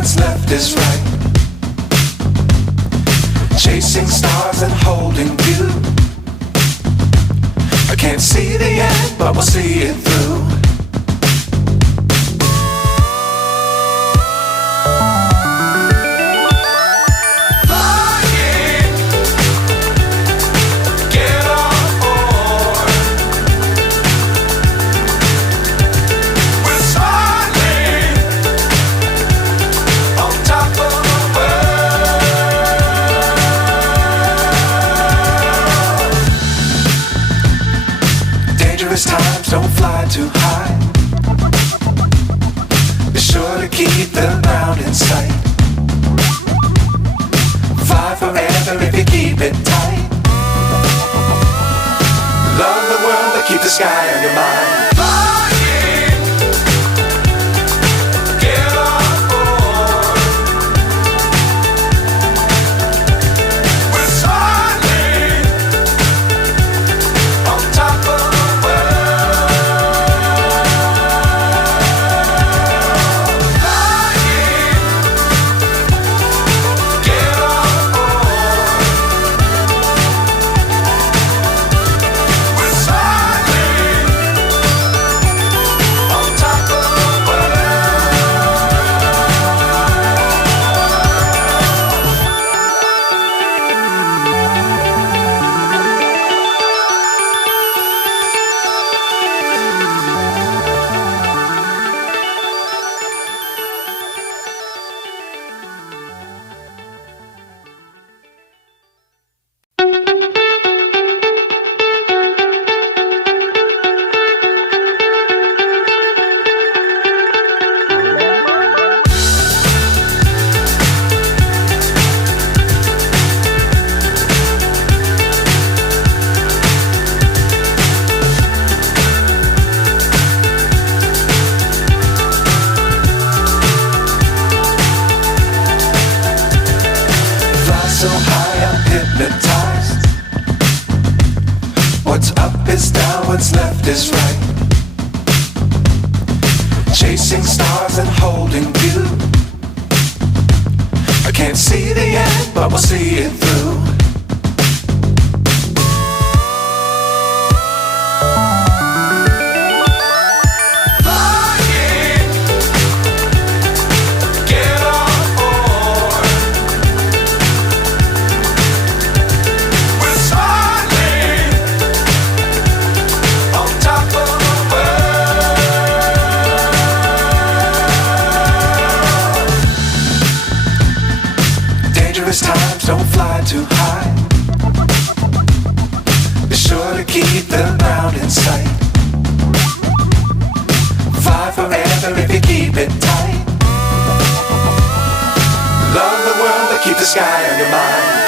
what's left is right. Chasing stars and holding you. I can't see the end, but we'll see it through. Times don't fly too high. Be sure to keep the ground in sight. Fly forever if you keep it tight. Love the world but keep the sky on your mind. So high I'm hypnotized. What's up is down, what's left is right. Chasing stars and holding you. I can't see the end, but we'll see it through. Times don't fly too high. Be sure to keep the ground in sight. Fly forever if you keep it tight. Love the world but keep the sky on your mind.